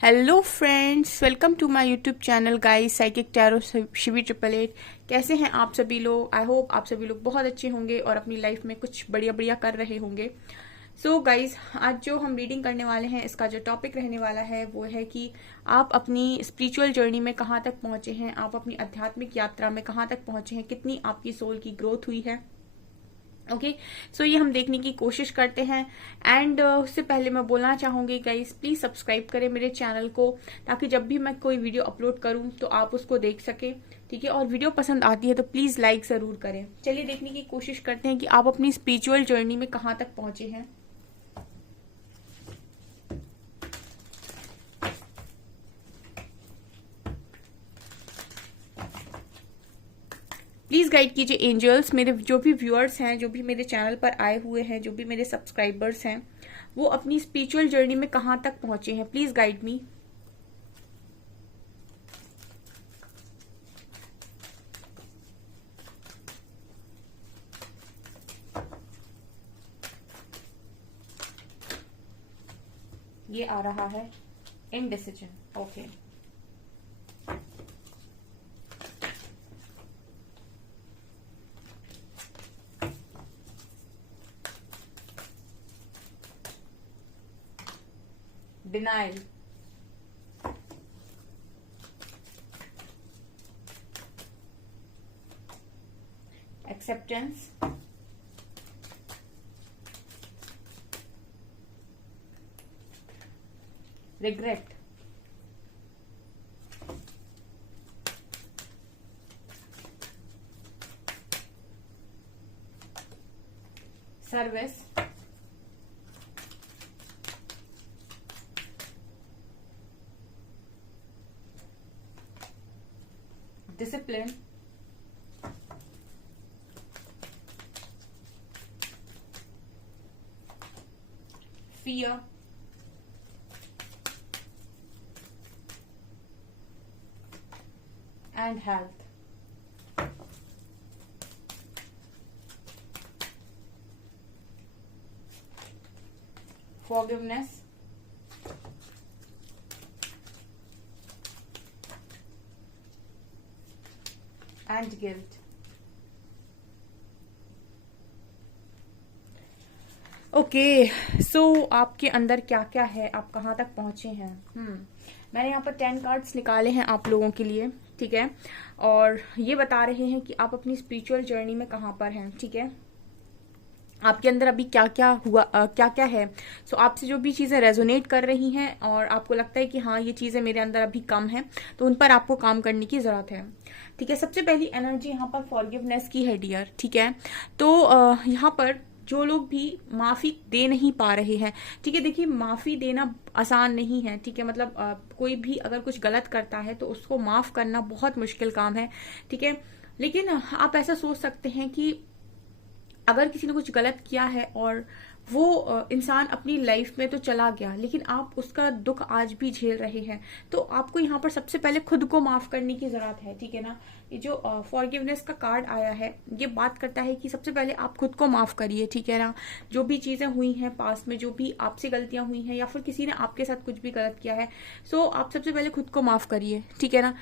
Hello friends, welcome to my YouTube channel guys psychic tarot Shivi 888। कैसे हैं आप सभी लोग? आई होप आप सभी लोग बहुत अच्छे होंगे और अपनी लाइफ में कुछ बढ़िया बढ़िया कर रहे होंगे। सो गाइस, आज जो हम रीडिंग करने वाले हैं, इसका जो टॉपिक रहने वाला है वो है कि आप अपनी स्पिरिचुअल जर्नी में कहाँ तक पहुंचे हैं, आप अपनी आध्यात्मिक यात्रा में कहाँ तक पहुंचे हैं, कितनी आपकी सोल की ग्रोथ हुई है। ओके, सो ये हम देखने की कोशिश करते हैं। एंड उससे पहले मैं बोलना चाहूंगी गाइस, प्लीज सब्सक्राइब करें मेरे चैनल को, ताकि जब भी मैं कोई वीडियो अपलोड करूं तो आप उसको देख सकें। ठीक है, और वीडियो पसंद आती है तो प्लीज लाइक जरूर करें। चलिए देखने की कोशिश करते हैं कि आप अपनी स्पिरिचुअल जर्नी में कहाँ तक पहुंचे हैं। प्लीज गाइड कीजिए एंजल्स। मेरे जो भी व्यूअर्स हैं, जो भी मेरे चैनल पर आए हुए हैं, जो भी मेरे सब्सक्राइबर्स हैं, वो अपनी स्पिरिचुअल जर्नी में कहाँ तक पहुंचे हैं। Please guide me. ये आ रहा है indecision. Okay, denial, acceptance, regret, service, discipline, fear, and health. Forgiveness, and guilt. Okay, so आपके अंदर क्या क्या है, आप कहाँ तक पहुंचे हैं। मैंने यहाँ पर 10 कार्ड्स निकाले हैं आप लोगों के लिए। ठीक है, और ये बता रहे हैं कि आप अपनी स्पिरिचुअल जर्नी में कहाँ पर हैं। ठीक है, आपके अंदर अभी क्या क्या हुआ, क्या क्या है। सो आपसे जो भी चीज़ें रेजोनेट कर रही हैं और आपको लगता है कि हाँ ये चीज़ें मेरे अंदर अभी कम है, तो उन पर आपको काम करने की ज़रूरत है। ठीक है, सबसे पहली एनर्जी यहाँ पर फॉरगिवनेस की है डियर। ठीक है, तो यहाँ पर जो लोग भी माफ़ी दे नहीं पा रहे हैं, ठीक है, देखिए माफ़ी देना आसान नहीं है। ठीक है, मतलब कोई भी अगर कुछ गलत करता है तो उसको माफ़ करना बहुत मुश्किल काम है। ठीक है, लेकिन आप ऐसा सोच सकते हैं कि अगर किसी ने कुछ गलत किया है और वो इंसान अपनी लाइफ में तो चला गया, लेकिन आप उसका दुख आज भी झेल रहे हैं, तो आपको यहाँ पर सबसे पहले खुद को माफ करने की जरूरत है। ठीक है ना, ये जो फॉरगिवनेस का कार्ड आया है ये बात करता है कि सबसे पहले आप खुद को माफ करिए। ठीक है ना, जो भी चीजें हुई हैं पास्ट में, जो भी आपसे गलतियां हुई हैं या फिर किसी ने आपके साथ कुछ भी गलत किया है, सो आप सबसे पहले खुद को माफ करिए। ठीक है ना,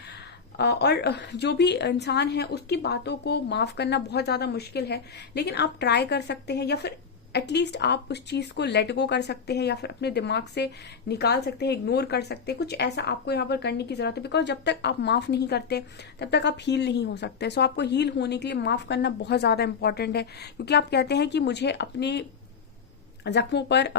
और जो भी इंसान है उसकी बातों को माफ करना बहुत ज्यादा मुश्किल है, लेकिन आप ट्राई कर सकते हैं, या फिर एटलीस्ट आप उस चीज को लेट गो कर सकते हैं, या फिर अपने दिमाग से निकाल सकते हैं, इग्नोर कर सकते हैं। कुछ ऐसा आपको यहाँ पर करने की जरूरत है, बिकॉज जब तक आप माफ नहीं करते तब तक आप हील नहीं हो सकते। सो आपको हील होने के लिए माफ करना बहुत ज्यादा इंपॉर्टेंट है, क्योंकि आप कहते हैं कि मुझे अपने जख्मों पर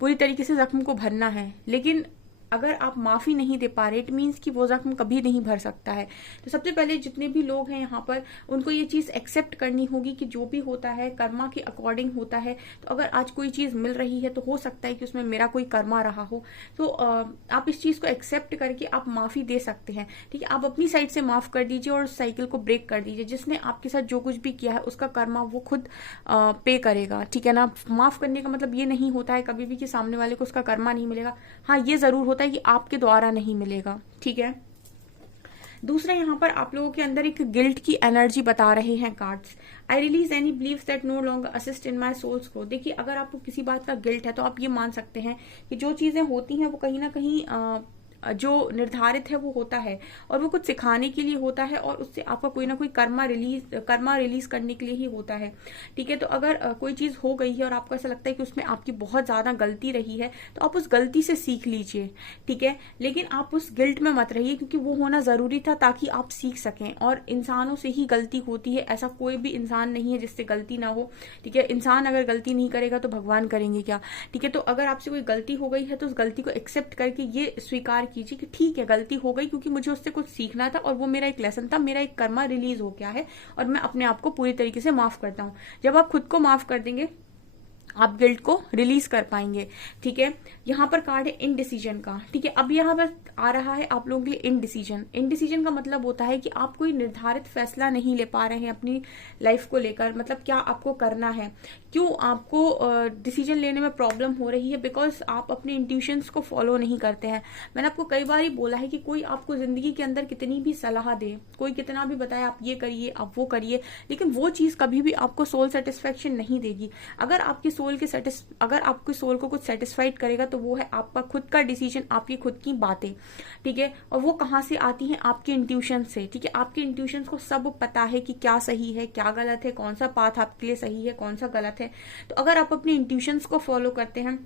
पूरी तरीके से जख्म को भरना है, लेकिन अगर आप माफी नहीं दे पा रहे, इट मीन्स कि वो जख्म कभी नहीं भर सकता है। तो सबसे पहले जितने भी लोग हैं यहाँ पर, उनको ये चीज एक्सेप्ट करनी होगी कि जो भी होता है कर्मा के अकॉर्डिंग होता है। तो अगर आज कोई चीज मिल रही है तो हो सकता है कि उसमें मेरा कोई कर्मा रहा हो, तो आप इस चीज को एक्सेप्ट करके आप माफी दे सकते हैं। ठीक है, आप अपनी साइड से माफ कर दीजिए और साइकिल को ब्रेक कर दीजिए। जिसने आपके साथ जो कुछ भी किया है उसका कर्मा वो खुद पे करेगा। ठीक है ना, माफ करने का मतलब ये नहीं होता है कभी भी कि सामने वाले को उसका कर्मा नहीं मिलेगा। हाँ, ये जरूर होता है कि आपके द्वारा नहीं मिलेगा। ठीक है, दूसरा यहाँ पर आप लोगों के अंदर एक गिल्ट की एनर्जी बता रहे हैं cards. I release any beliefs that no longer assist in my soul's growth. देखिए अगर आपको किसी बात का गिल्ट है तो आप ये मान सकते हैं कि जो चीजें होती हैं वो कहीं ना कहीं जो निर्धारित है वो होता है और वो कुछ सिखाने के लिए होता है और उससे आपका कोई ना कोई कर्मा रिलीज करने के लिए ही होता है। ठीक है, तो अगर कोई चीज हो गई है और आपको ऐसा लगता है कि उसमें आपकी बहुत ज्यादा गलती रही है तो आप उस गलती से सीख लीजिए। ठीक है, लेकिन आप उस गिल्ट में मत रहिए क्योंकि वो होना जरूरी था ताकि आप सीख सकें। और इंसानों से ही गलती होती है, ऐसा कोई भी इंसान नहीं है जिससे गलती ना हो। ठीक है, इंसान अगर गलती नहीं करेगा तो भगवान करेंगे क्या। ठीक है, तो अगर आपसे कोई गलती हो गई है तो उस गलती को एक्सेप्ट करके ये स्वीकार कीजिए कि ठीक है गलती हो गई क्योंकि मुझे उससे कुछ सीखना था और वो मेरा एक लेसन था, मेरा एक कर्मा रिलीज हो गया है और मैं अपने आप को पूरी तरीके से माफ करता हूँ। जब आप खुद को माफ कर देंगे आप गिल्ट को रिलीज कर पाएंगे। ठीक है, यहाँ पर कार्ड है इनडिसीजन का। ठीक है, अब यहाँ पर आ रहा है आप लोगों के लिए इनडिसीजन। इनडिसीजन का मतलब होता है कि आप कोई निर्धारित फैसला नहीं ले पा रहे हैं अपनी लाइफ को लेकर, मतलब क्या आपको करना है, क्यों आपको डिसीजन लेने में प्रॉब्लम हो रही है, बिकॉज आप अपने इंट्यूशंस को फॉलो नहीं करते हैं। मैंने आपको कई बार ही बोला है कि कोई आपको जिंदगी के अंदर कितनी भी सलाह दे, कोई कितना भी बताए आप ये करिए आप वो करिए, लेकिन वो चीज कभी भी आपको सोल सेटिस्फेक्शन नहीं देगी। अगर आपके सोल को कुछ सेटिस्फाइड करेगा तो वो है आपका खुद का डिसीजन, आपकी खुद की बातें। ठीक है, और वो कहाँ से आती हैं, आपके इंट्यूशन से। ठीक है, आपके इंट्यूशन को सब पता है कि क्या सही है क्या गलत है, कौन सा पाथ आपके लिए सही है कौन सा गलत है। तो अगर आप अपने इंट्यूशंस को फॉलो करते हैं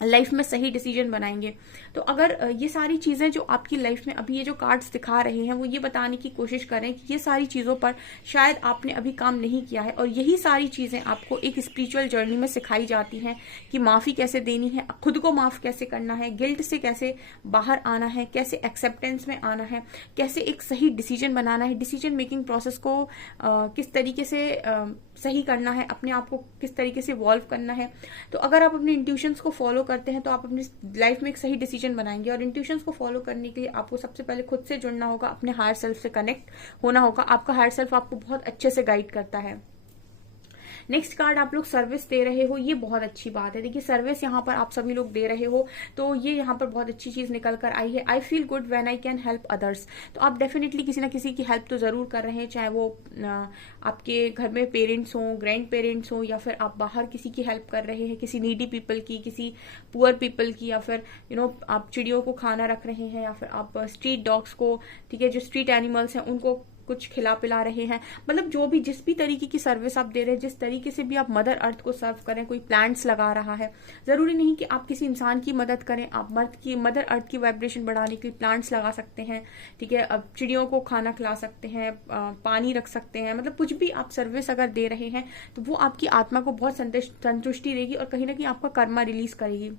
लाइफ में सही डिसीजन बनाएंगे। तो अगर ये सारी चीजें जो आपकी लाइफ में अभी ये जो कार्ड्स दिखा रहे हैं वो ये बताने की कोशिश करें कि ये सारी चीजों पर शायद आपने अभी काम नहीं किया है और यही सारी चीजें आपको एक स्पिरिचुअल जर्नी में सिखाई जाती हैं कि माफी कैसे देनी है, खुद को माफ कैसे करना है, गिल्ट से कैसे बाहर आना है, कैसे एक्सेप्टेंस में आना है, कैसे एक सही डिसीजन बनाना है, डिसीजन मेकिंग प्रोसेस को किस तरीके से सही करना है, अपने आप को किस तरीके से इवॉल्व करना है। तो अगर आप अपने इंट्यूशंस को फॉलो करते हैं तो आप अपनी लाइफ में एक सही डिसीजन बनाएंगे। और इंट्यूशंस को फॉलो करने के लिए आपको सबसे पहले खुद से जुड़ना होगा, अपने हायर सेल्फ से कनेक्ट होना होगा। आपका हायर सेल्फ आपको बहुत अच्छे से गाइड करता है। नेक्स्ट कार्ड आप लोग सर्विस दे रहे हो, ये बहुत अच्छी बात है। देखिए सर्विस यहाँ पर आप सभी लोग दे रहे हो तो ये यहाँ पर बहुत अच्छी चीज निकल कर आई है। I feel good when I can help others. तो आप डेफिनेटली किसी ना किसी की हेल्प तो जरूर कर रहे हैं, चाहे वो आपके घर में पेरेंट्स हों, ग्रैंड पेरेंट्स हों, या फिर आप बाहर किसी की हेल्प कर रहे हैं, किसी नीडी पीपल की, किसी पुअर पीपल की, या फिर आप चिड़ियों को खाना रख रहे हैं, या फिर आप स्ट्रीट डॉग्स को, ठीक है, जो स्ट्रीट एनिमल्स हैं उनको कुछ खिला पिला रहे हैं। मतलब जो भी जिस भी तरीके की सर्विस आप दे रहे हैं, जिस तरीके से भी आप मदर अर्थ को सर्व करें, कोई प्लांट्स लगा रहा है, जरूरी नहीं कि आप किसी इंसान की मदद करें, आप मदर अर्थ की वाइब्रेशन बढ़ाने के लिए प्लांट्स लगा सकते हैं। ठीक है, अब चिड़ियों को खाना खिला सकते हैं, पानी रख सकते हैं, मतलब कुछ भी आप सर्विस अगर दे रहे हैं तो वो आपकी आत्मा को बहुत संतुष्टि देगी और कहीं ना कहीं आपका कर्मा रिलीज करेगी।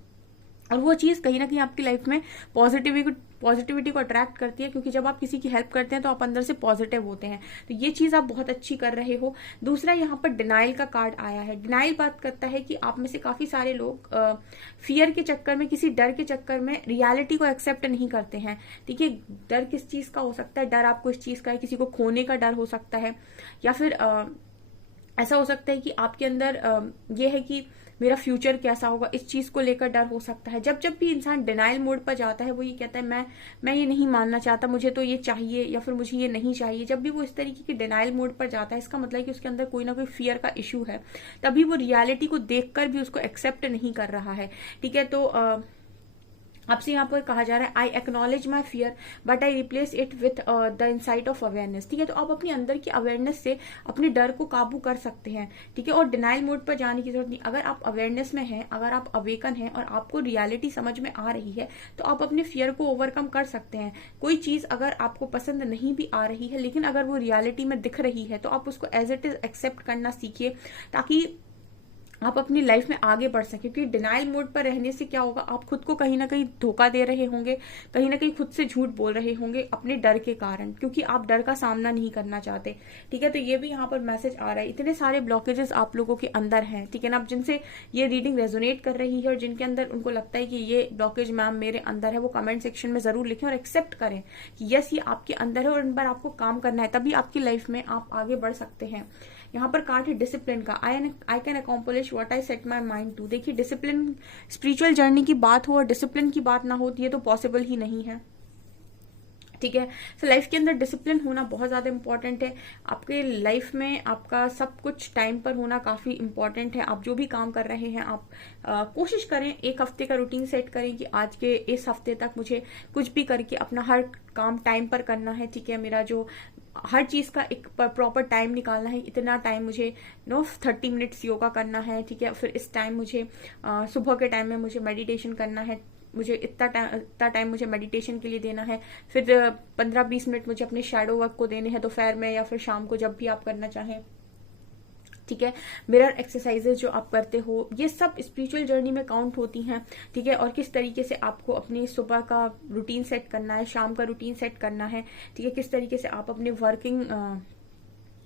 और वो चीज कहीं ना कहीं आपकी लाइफ में पॉजिटिविटी को अट्रैक्ट करती है, क्योंकि जब आप किसी की हेल्प करते हैं तो आप अंदर से पॉजिटिव होते हैं। तो ये चीज आप बहुत अच्छी कर रहे हो। दूसरा यहाँ पर डिनाइल का कार्ड आया है। डिनाइल बात करता है कि आप में से काफी सारे लोग फियर के चक्कर में, किसी डर के चक्कर में रियलिटी को एक्सेप्ट नहीं करते हैं। ठीक है, डर किस चीज का हो सकता है, डर आपको इस चीज का है, किसी को खोने का डर हो सकता है, या फिर ऐसा हो सकता है कि आपके अंदर ये है कि मेरा फ्यूचर कैसा होगा, इस चीज को लेकर डर हो सकता है। जब जब भी इंसान डिनाइल मोड पर जाता है वो ये कहता है मैं ये नहीं मानना चाहता, मुझे तो ये चाहिए, या फिर मुझे ये नहीं चाहिए। जब भी वो इस तरीके की डिनाइल मोड पर जाता है इसका मतलब है कि उसके अंदर कोई ना कोई फियर का इशू है, तभी वो रियलिटी को देखकर भी उसको एक्सेप्ट नहीं कर रहा है। ठीक है, तो आपसे यहाँ पर कहा जा रहा है I acknowledge my fear but I replace it with the insight of awareness. ठीक है, तो आप अपने अंदर की अवेयरनेस से अपने डर को काबू कर सकते हैं। ठीक है, और डिनाइल मोड पर जाने की जरूरत नहीं। अगर आप अवेयरनेस में हैं, अगर आप अवेकन हैं और आपको रियलिटी समझ में आ रही है तो आप अपने फियर को ओवरकम कर सकते हैं। कोई चीज अगर आपको पसंद नहीं भी आ रही है लेकिन अगर वो रियलिटी में दिख रही है तो आप उसको एज इट इज एक्सेप्ट करना सीखिए, ताकि आप अपनी लाइफ में आगे बढ़ सके। क्योंकि डिनाइल मोड पर रहने से क्या होगा, आप खुद को कहीं ना कहीं धोखा दे रहे होंगे, कहीं ना कहीं खुद से झूठ बोल रहे होंगे अपने डर के कारण, क्योंकि आप डर का सामना नहीं करना चाहते। ठीक है, तो ये भी यहाँ पर मैसेज आ रहा है। इतने सारे ब्लॉकेजेस आप लोगों के अंदर हैं, ठीक है ना। आप जिनसे ये रीडिंग रेजोनेट कर रही है और जिनके अंदर उनको लगता है कि ये ब्लॉकेज मैम मेरे अंदर है, वो कमेंट सेक्शन में जरूर लिखें और एक्सेप्ट करें कि यस ये आपके अंदर है और इन पर आपको काम करना है, तभी आपकी लाइफ में आप आगे बढ़ सकते हैं। यहाँ पर कार्ड है डिसिप्लिन का। I can accomplish what I set my mind to. देखिए डिसिप्लिन, स्पिरिचुअल जर्नी की बात हो और डिसिप्लिन की बात ना हो, ये तो पॉसिबल ही नहीं है। ठीक है। सो लाइफ के अंदर डिसिप्लिन होना बहुत ज़्यादा इंपॉर्टेंट है। आपके लाइफ में आपका सब कुछ टाइम पर होना काफ़ी इंपॉर्टेंट है। आप जो भी काम कर रहे हैं आप कोशिश करें, एक हफ्ते का रूटीन सेट करें कि आज के इस हफ्ते तक मुझे कुछ भी करके अपना हर काम टाइम पर करना है। ठीक है, मेरा जो हर चीज़ का एक प्रॉपर टाइम निकालना है। इतना टाइम मुझे 30 मिनट्स योगा करना है। ठीक है, फिर इस टाइम मुझे सुबह के टाइम में मुझे मेडिटेशन करना है, मुझे इतना टाइम मुझे मेडिटेशन के लिए देना है। फिर 15-20 मिनट मुझे अपने शैडो वर्क को देने हैं दोपहर में या फिर शाम को, जब भी आप करना चाहें। ठीक है, मिरर एक्सरसाइजेज जो आप करते हो ये सब स्पिरिचुअल जर्नी में काउंट होती हैं। ठीक है, और किस तरीके से आपको अपनी सुबह का रूटीन सेट करना है, शाम का रूटीन सेट करना है। ठीक है, किस तरीके से आप अपने वर्किंग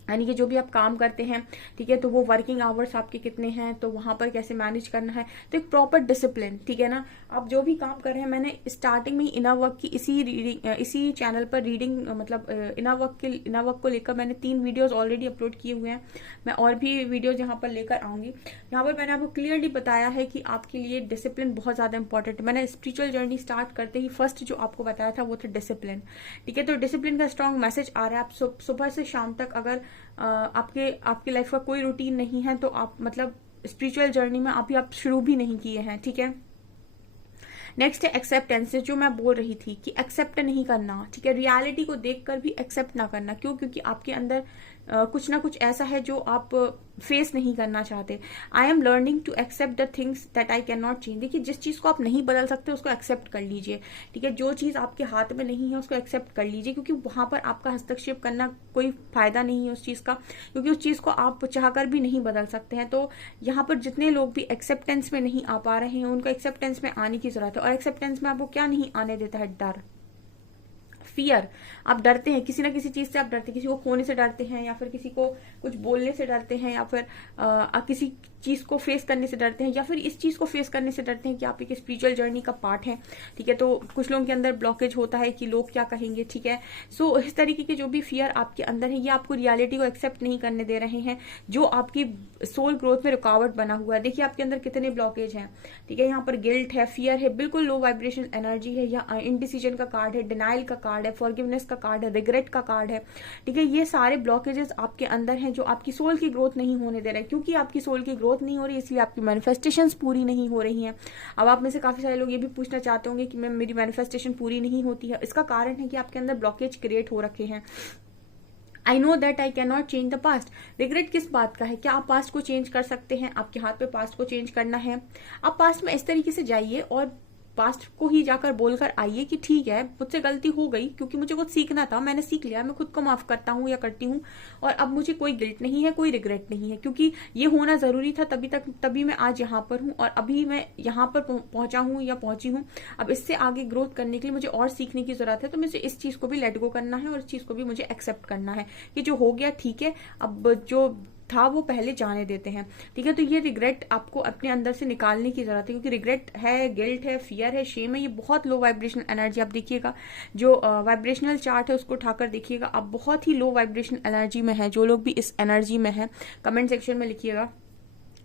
यानी कि जो भी आप काम करते हैं, ठीक है, तो वो वर्किंग आवर्स आपके कितने हैं, तो वहां पर कैसे मैनेज करना है। तो एक प्रॉपर डिसिप्लिन, ठीक है ना। आप जो भी काम कर रहे हैं, मैंने स्टार्टिंग में इनर वर्क की इसी चैनल पर रीडिंग मतलब इनर वर्क को लेकर मैंने 3 वीडियोस ऑलरेडी अपलोड किए हुए हैं। मैं और भी वीडियोज यहाँ पर लेकर आऊंगी। यहाँ पर मैंने आपको क्लियरली बताया है कि आपके लिए डिसिप्लिन बहुत ज्यादा इंपॉर्टेंट है। मैंने स्पिरिचुअल जर्नी स्टार्ट करते ही फर्स्ट जो आपको बताया था वो था डिसिप्लिन। ठीक है, तो डिसिप्लिन का स्ट्रॉन्ग मैसेज आ रहा है। आप सुबह से शाम तक अगर आपकी लाइफ का कोई रूटीन नहीं है तो आप मतलब स्पिरिचुअल जर्नी में अभी आप शुरू भी नहीं किए हैं। ठीक है, नेक्स्ट है एक्सेप्टेंस, जो मैं बोल रही थी कि एक्सेप्ट नहीं करना। ठीक है, रियलिटी को देखकर भी एक्सेप्ट ना करना। क्यों? क्योंकि आपके अंदर कुछ ना कुछ ऐसा है जो आप फेस नहीं करना चाहते। I am learning to accept the things that I can not change. देखिए, जिस चीज को आप नहीं बदल सकते उसको एक्सेप्ट कर लीजिए। ठीक है, जो चीज आपके हाथ में नहीं है उसको एक्सेप्ट कर लीजिए, क्योंकि वहां पर आपका हस्तक्षेप करना कोई फायदा नहीं है उस चीज का, क्योंकि उस चीज को आप चाहकर भी नहीं बदल सकते हैं। तो यहाँ पर जितने लोग भी एक्सेप्टेंस में नहीं आ पा रहे हैं उनको एक्सेप्टेंस में आने की जरूरत है। और एक्सेप्टेंस में आपको क्या नहीं आने देता है? डर, फियर। आप डरते हैं किसी ना किसी चीज से, आप डरते हैं, किसी को खोने से डरते हैं, या फिर किसी को कुछ बोलने से डरते हैं, या फिर किसी चीज को फेस करने से डरते हैं, या फिर इस चीज को फेस करने से डरते हैं कि आप एक स्पिरिचुअल जर्नी का पार्ट है। ठीक है, तो कुछ लोगों के अंदर ब्लॉकेज होता है कि लोग क्या कहेंगे। ठीक है, सो इस तरीके के जो भी फियर आपके अंदर है ये आपको रियलिटी को एक्सेप्ट नहीं करने दे रहे हैं, जो आपकी सोल ग्रोथ में रुकावट बना हुआ है। देखिए आपके अंदर कितने ब्लॉकेज हैं। ठीक है, यहाँ पर गिल्ट है, फियर है, बिल्कुल लो वाइब्रेशन एनर्जी है, या इनडिसीजन का कार्ड है, डिनाइल का कार्ड है, फॉरगिवनेस का कार्ड है, रिग्रेट का कार्ड है। ठीक है, ये सारे ब्लॉकेजेस आपके अंदर हैं जो आपकी सोल की ग्रोथ नहीं होने दे रहे। क्योंकि आपकी सोल की ग्रोथ नहीं हो रही इसलिए आपकी मैनिफेस्टेशंस पूरी नहीं हो रही हैं। अब आप में से काफी सारे लोग ये भी पूछना चाहते होंगे कि मैम मेरी मैनिफेस्टेशन पूरी नहीं होती है। इसका कारण है कि आपके अंदर ब्लॉकेज क्रिएट हो रखे हैं। I know that I can not change the past. Regret किस बात का है? क्या आप पास्ट को चेंज कर सकते हैं? आपके हाथ पे पास्ट को चेंज करना है? आप पास्ट में इस तरीके से जाइए और पास्ट को ही जाकर बोलकर आइए कि ठीक है मुझसे गलती हो गई, क्योंकि मुझे कुछ सीखना था, मैंने सीख लिया, मैं खुद को माफ करता हूँ या करती हूँ, और अब मुझे कोई गिल्ट नहीं है, कोई रिग्रेट नहीं है, क्योंकि ये होना जरूरी था तभी मैं आज यहाँ पर हूँ, और अभी मैं यहाँ पर पहुंचा हूँ या पहुंची हूँ। अब इससे आगे ग्रोथ करने के लिए मुझे और सीखने की जरूरत है, तो मुझे इस चीज को भी लेट गो करना है और इस चीज को भी मुझे एक्सेप्ट करना है कि जो हो गया ठीक है, अब जो था वो पहले जाने देते हैं। ठीक है, तो ये रिग्रेट आपको अपने अंदर से निकालने की जरूरत है, क्योंकि रिग्रेट है, गिल्ट है, फियर है, शेम है, ये बहुत लो वाइब्रेशन एनर्जी। आप देखिएगा जो वाइब्रेशनल चार्ट है उसको उठाकर देखिएगा, आप बहुत ही लो वाइब्रेशन एनर्जी में है। जो लोग भी इस एनर्जी में है कमेंट सेक्शन में लिखिएगा।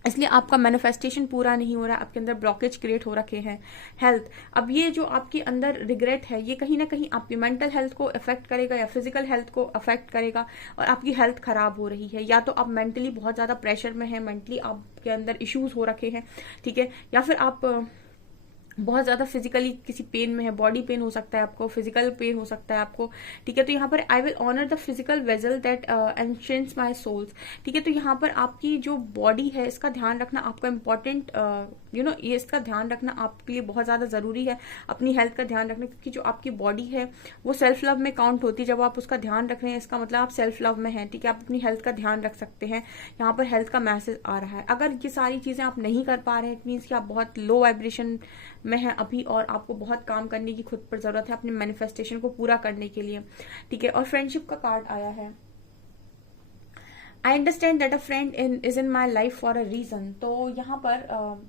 इसलिए आपका मैनिफेस्टेशन पूरा नहीं हो रहा, आपके अंदर ब्लॉकेज क्रिएट हो रखे हैं। हेल्थ, अब ये जो आपके अंदर रिग्रेट है ये कहीं ना कहीं आपकी मेंटल हेल्थ को अफेक्ट करेगा या फिजिकल हेल्थ को अफेक्ट करेगा, और आपकी हेल्थ खराब हो रही है। या तो आप मेंटली बहुत ज्यादा प्रेशर में है, मेंटली आपके अंदर इश्यूज हो रखे हैं। ठीक है, या फिर आप बहुत ज्यादा फिजिकली किसी पेन में है, बॉडी पेन हो सकता है आपको, फिजिकल पेन हो सकता है आपको। ठीक है, तो यहाँ पर I will honour the physical vessel that ancients my souls. ठीक है, तो यहाँ पर आपकी जो बॉडी है इसका ध्यान रखना आपका इम्पोर्टेंट ये इसका ध्यान रखना आपके लिए बहुत ज्यादा जरूरी है। अपनी हेल्थ का ध्यान रखना, क्योंकि जो आपकी बॉडी है वो सेल्फ लव में काउंट होती है। जब आप उसका ध्यान रख रहे हैं इसका मतलब आप सेल्फ लव में हैं। ठीक है, आप अपनी हेल्थ का ध्यान रख सकते हैं। यहाँ पर हेल्थ का मैसेज आ रहा है। अगर ये सारी चीजें आप नहीं कर पा रहे हैं इट मीन्स कि आप बहुत लो वाइब्रेशन में है अभी, और आपको बहुत काम करने की खुद पर जरूरत है अपने मैनिफेस्टेशन को पूरा करने के लिए। ठीक है, और फ्रेंडशिप का कार्ड आया है। I understand that a friend is in my life for a reason. तो यहाँ पर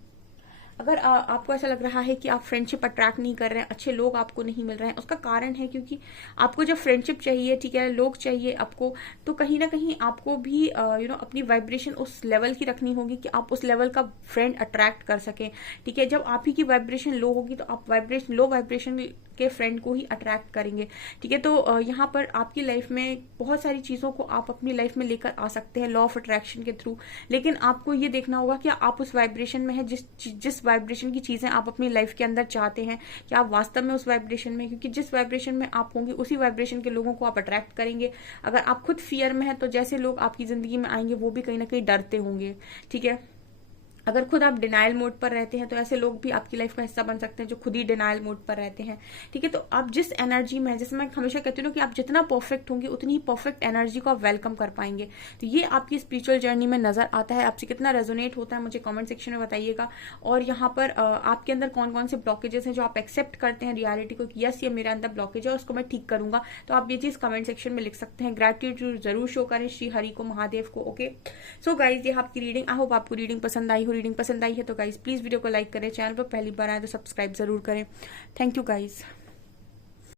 अगर आपको ऐसा लग रहा है कि आप फ्रेंडशिप अट्रैक्ट नहीं कर रहे हैं, अच्छे लोग आपको नहीं मिल रहे हैं, उसका कारण है क्योंकि आपको जब फ्रेंडशिप चाहिए, ठीक है, लोग चाहिए आपको, तो कहीं ना कहीं आपको भी अपनी वाइब्रेशन उस लेवल की रखनी होगी कि आप उस लेवल का फ्रेंड अट्रैक्ट कर सकें। ठीक है, जब आप ही की वाइब्रेशन लो होगी तो आप लो वाइब्रेशन के फ्रेंड को ही अट्रैक्ट करेंगे। ठीक है, तो यहाँ पर आपकी लाइफ में बहुत सारी चीजों को आप अपनी लाइफ में लेकर आ सकते हैं लॉ ऑफ अट्रैक्शन के थ्रू, लेकिन आपको ये देखना होगा कि आप उस वाइब्रेशन में है, जिस वाइब्रेशन की चीजें आप अपनी लाइफ के अंदर चाहते हैं, कि आप वास्तव में उस वाइब्रेशन में, क्योंकि जिस वाइब्रेशन में आप होंगे उसी वाइब्रेशन के लोगों को आप अट्रैक्ट करेंगे। अगर आप खुद फियर में है तो जैसे लोग आपकी जिंदगी में आएंगे वो भी कहीं ना कहीं डरते होंगे। ठीक है, अगर खुद आप डिनाइल मोड पर रहते हैं तो ऐसे लोग भी आपकी लाइफ का हिस्सा बन सकते हैं जो खुद ही डिनाइल मोड पर रहते हैं। ठीक है, तो आप जिस एनर्जी में, जैसे मैं हमेशा कहती हूँ कि आप जितना परफेक्ट होंगे उतनी ही परफेक्ट एनर्जी को आप वेलकम कर पाएंगे। तो ये आपकी स्पिरिचुअल जर्नी में नजर आता है। आपसे कितना रेजोनेट होता है मुझे कमेंट सेक्शन में बताइएगा। और यहाँ पर आपके अंदर कौन कौन से ब्लॉकेजेस हैं जो आप एक्सेप्ट करते हैं रियलिटी को, यस ये मेरे अंदर ब्लॉकेज है उसको मैं ठीक करूंगा, तो आप ये चीज कमेंट सेक्शन में लिख सकते हैं। ग्रेटिट्यूड जरूर शो करें श्री हरि को, महादेव को। ओके, सो गाइज ये आपकी रीडिंग, आई होप आपको रीडिंग पसंद आई हो। रीडिंग पसंद आई है तो गाइज प्लीज वीडियो को लाइक करें, चैनल पर पहली बार आए तो सब्सक्राइब जरूर करें। Thank you guys.